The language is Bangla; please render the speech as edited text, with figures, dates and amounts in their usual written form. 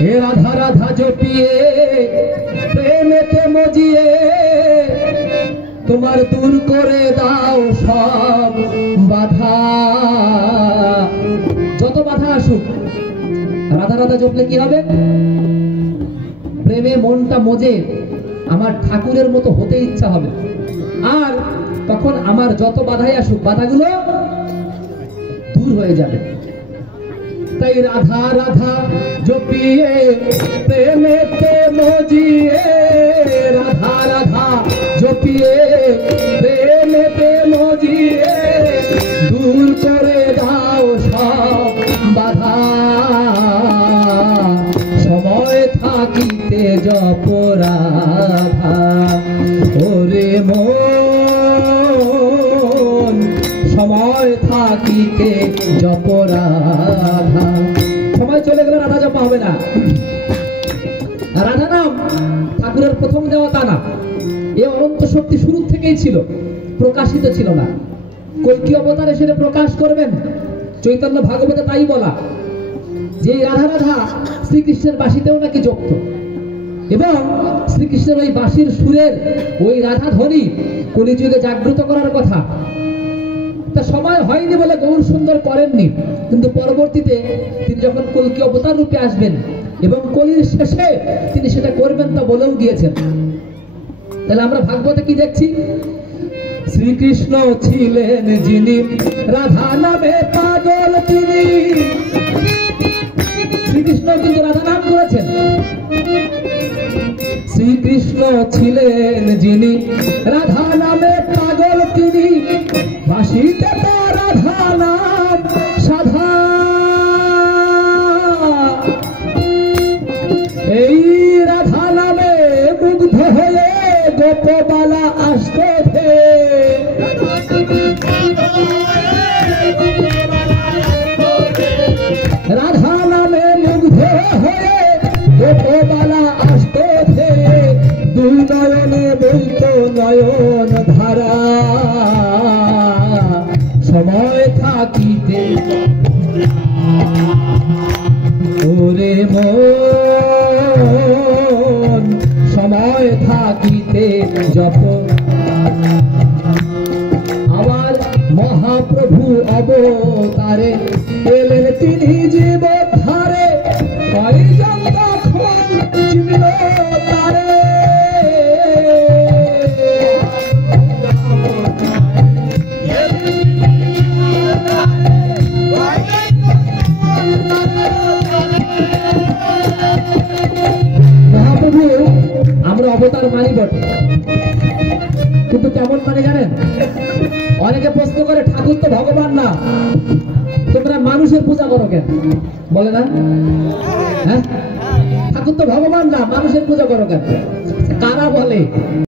হে রাধা রাধা জপিয়ে প্রেমেতে মজিয়ে তোমার দূর করে দাও সব বাধা। যত বাধা আসুক রাধা রাধা জপলে কি হবে? প্রেমে মনটা মজে আমার ঠাকুরের মতো হতে ইচ্ছা হবে। আর তখন আমার যত বাধাই আসুক বাধাগুলো দূর হয়ে যাবে। তাই রাধা রাধা জপিয়ে প্রেমেতে মজিয়ে, রাধা রাধা জপিয়ে প্রেমেতে মজিয়ে দূর করে দাও সব বাধা। সময় থাকিতে জপ রাধা, ওরে মন সময় থাকিতে জপ রাধা। সময় চলে গেলে রাধা জপা হবে না। রাধা নাম ঠাকুরের প্রথম দেওয়া তা না, এ অনন্ত শক্তি শুরু থেকেই ছিল, প্রকাশিত ছিল না। কল্কি অবতারে সেটা প্রকাশ করবেন। চৈতন্য ভাগবতে তাই বলা যে রাধা রাধা শ্রীকৃষ্ণের বাঁশিতেও নাকি জপত, এবং শ্রীকৃষ্ণের ওই বাঁশির সুরের ওই রাধা ধ্বনি কলিযুগে জাগ্রত করার কথা। তা সময় হয়নি বলে গৌর সুন্দর করেননি, কিন্তু পরবর্তীতে তিনি যখন কল্কি অবতার রূপে আসবেন এবং কলির শেষে তিনি সেটা করবেন তা বলেও দিয়েছেন। তাহলে আমরা ভাগবতে কি দেখছি? শ্রীকৃষ্ণ ছিলেন যিনি রাধা নামে পাগল তিনি। শ্রীকৃষ্ণ কিন্তু রাধা নাম করেছেন। শ্রীকৃষ্ণ ছিলেন যিনি রাধা নামে পাগল তিনি, বাঁশিতে তো রাধা নাম সাধা। এই রাধা নামে মুগ্ধ হয়ে গোপবালা আসতে ভে, রাধা নামে মুগ্ধ হয়ে গোপবালা আসতে ভে, দুই নয়নে বইত নয়ন ধারা। সময় থাকিতে ওরে মন সময় থাকিতে জপ। আবার মহাপ্রভু অবতারে এলেন তিনি জীবধারে, কয়জন তখন চিনল তারে। মহাপ্রভু আমরা অবতার মানি বটে, কিন্তু কেমন মানে জানেন? অনেকে প্রশ্ন করে ঠাকুর তো ভগবান না, তোমরা মানুষের পূজা করো কেন? বলে না, হ্যাঁ ঠাকুর তো ভগবান না, মানুষের পূজা করো কেন? কারা বলে?